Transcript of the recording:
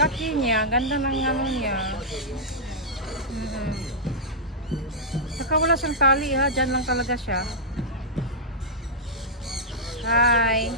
Laki niya, ganda ng ano niya. Saka wala siyang tali ha, dyan lang talaga siya. Hi.